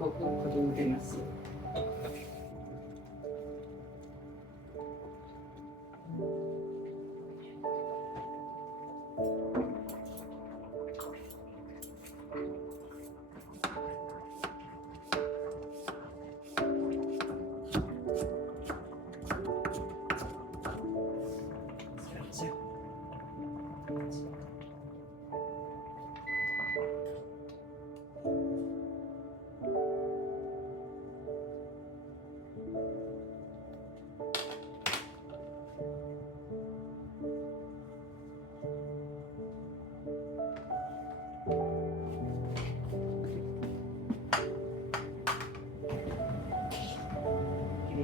5分ほど茹でます。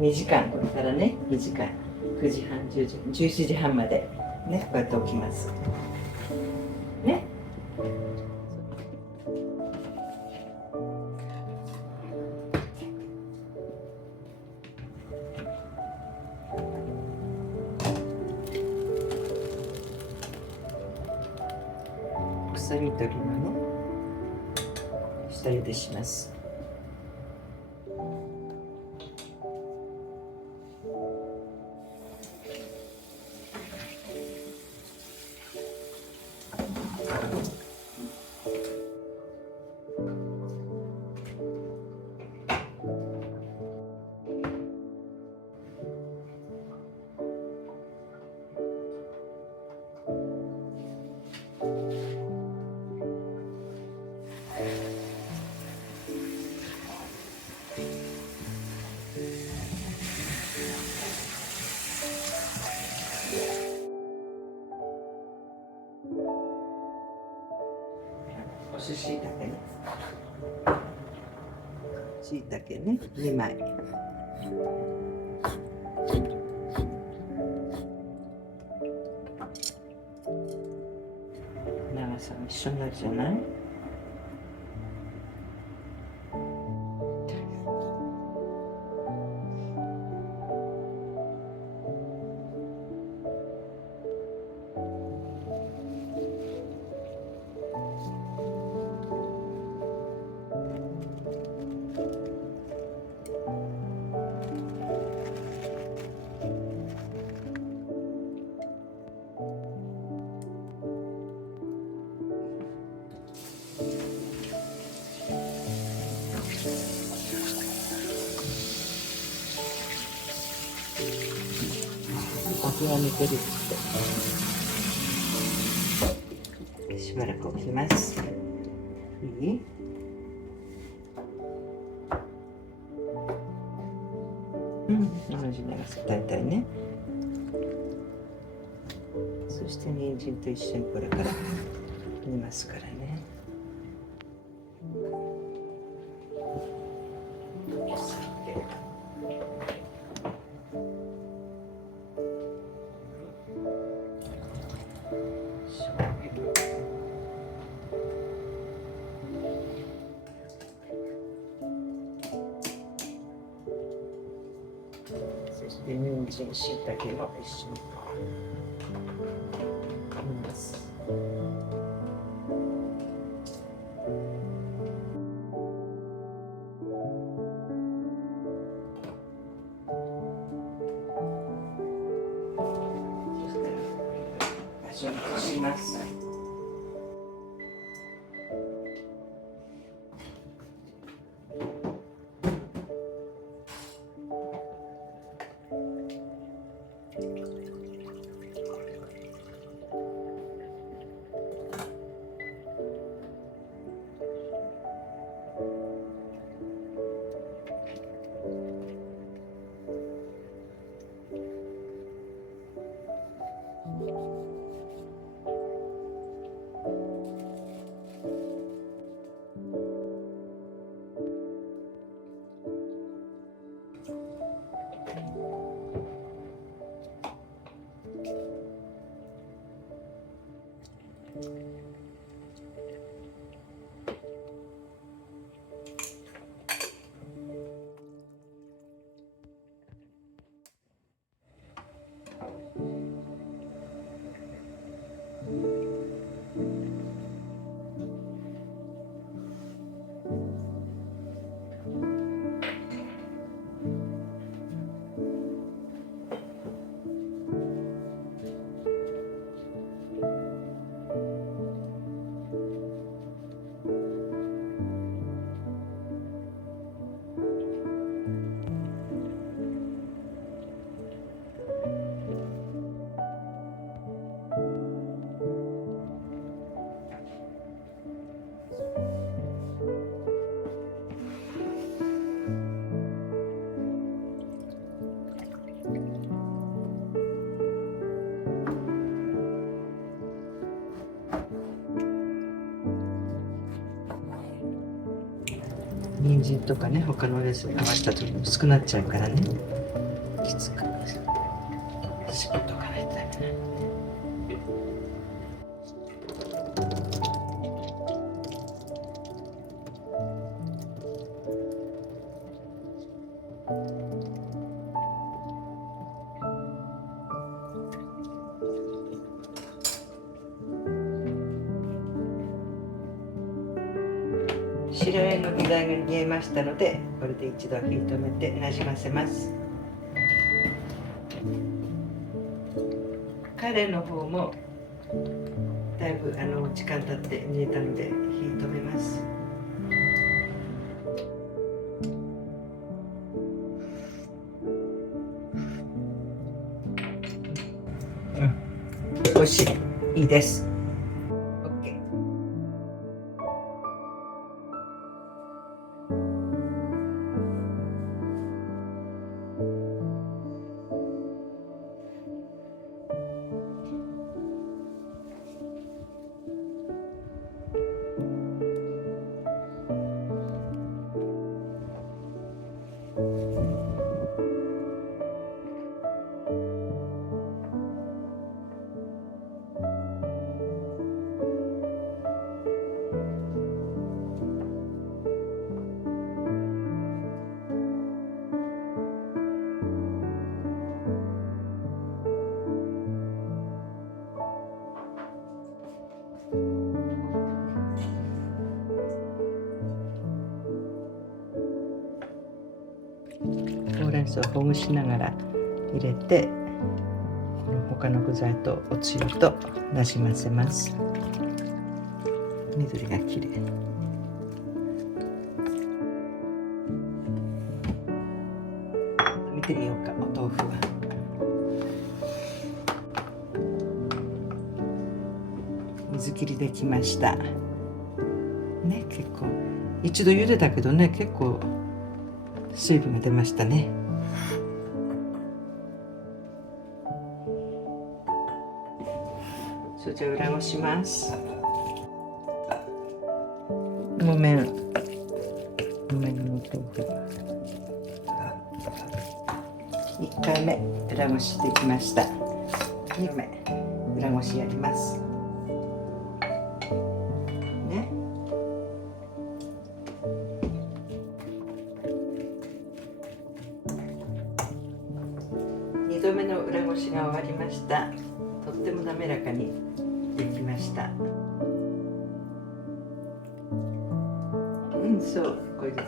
2時間、これからね、2時間、9時半、10時、11時半までね、こうやって置きます。ね。臭み取りのね、下茹でします。干し椎茸ね。椎茸ね、2枚。長さも一緒になるじゃない？アクが抜けるってしばらく置きます。いい？同じ長さ大体ね。そして人参と一緒にこれから煮ますからね。そして人参、椎茸も一緒に煮ます。そしたらこします。人参とかね、他のレーズン合わせた時薄くなっちゃうからね、きつく絞っとかないとダメな。白あえの具材が煮えましたので、これで一度火を止めてなじませます。カレーの方もだいぶ時間経って煮えたので火を止めます。美味しい、いいです。 OK。ほうれん草をほぐしながら入れて、他の具材とおつゆとなじませます。緑がきれい。見てみようか、お豆腐は。水切りできましたね。結構一度茹でたけどね、結構水分が出ましたね。それじゃ裏ごします。木綿の豆腐1回目裏ごしできました。2回目裏ごしやりますね。2度目の裏ごしが終わりました。とっても滑らかにできました。そう、これで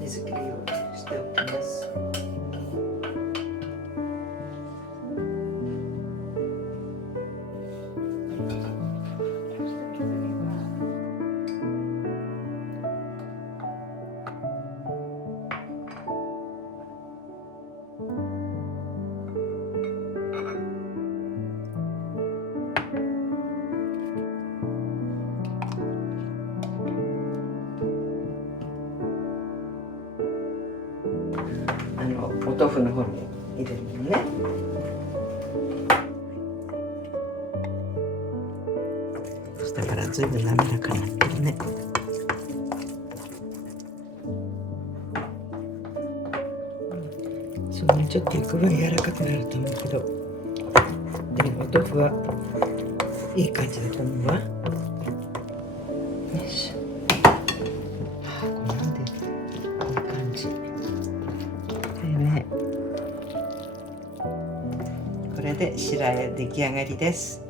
水切りをしておきます。お豆腐の方に入れるのね。下からずいぶん滑らかになってるね。そんなちょっといく分柔らかくなると思うけど、でもお豆腐はいい感じだと思うわ。よいしょ。こんなんでいい感じ。これで白あえ出来上がりです。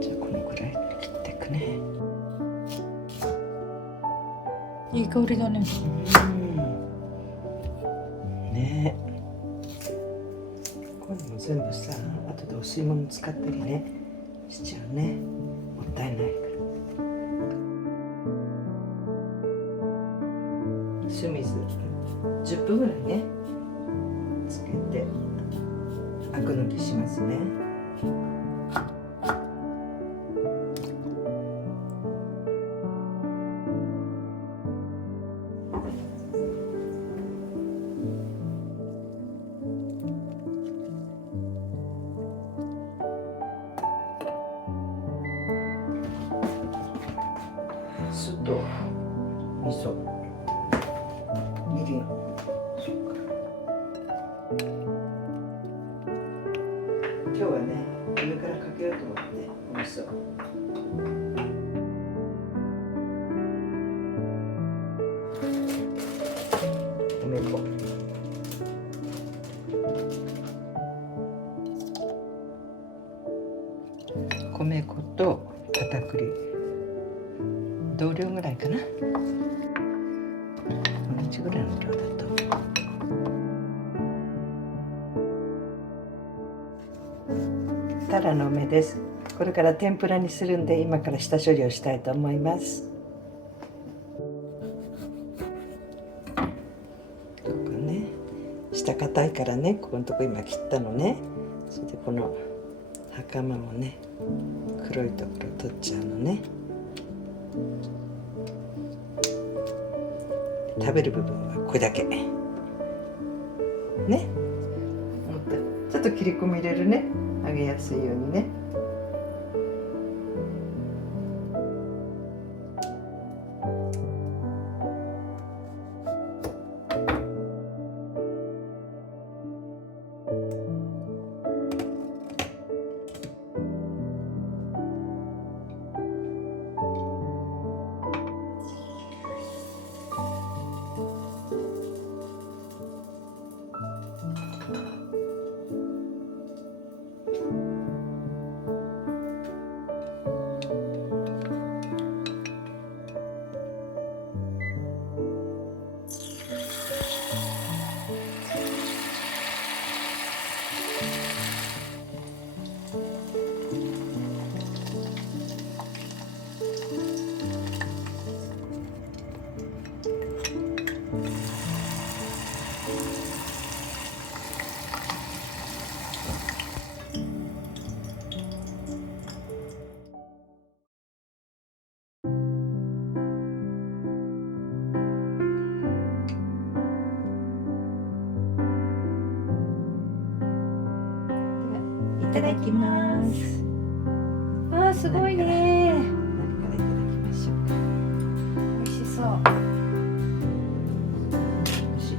じゃあこのくらい切っていくね。いい香りだね。ねえ。これも全部さ、後でお吸い物使ったりねしちゃうね。もったいないから。酢水10分ぐらいねつけてアク抜きしますね。酢と味噌、みりん、今日はね上からかけようと思ってお味噌。米粉、米粉と片栗同量ぐらいかな、同じぐらいの量だと。タラの芽です。これから天ぷらにするんで今から下処理をしたいと思います。ここね、下硬いからね、ここのとこ今切ったのね。それでこの袴もね、黒いところ取っちゃうのね。食べる部分はこれだけね。ちょっと切り込み入れるね、揚げやすいようにね。いただきます。あーすごいね。何からいただきましょうか。美味しそう。美味しい。い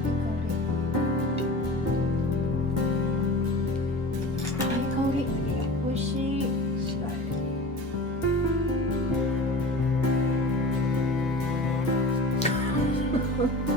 い香り。美味しい。白い。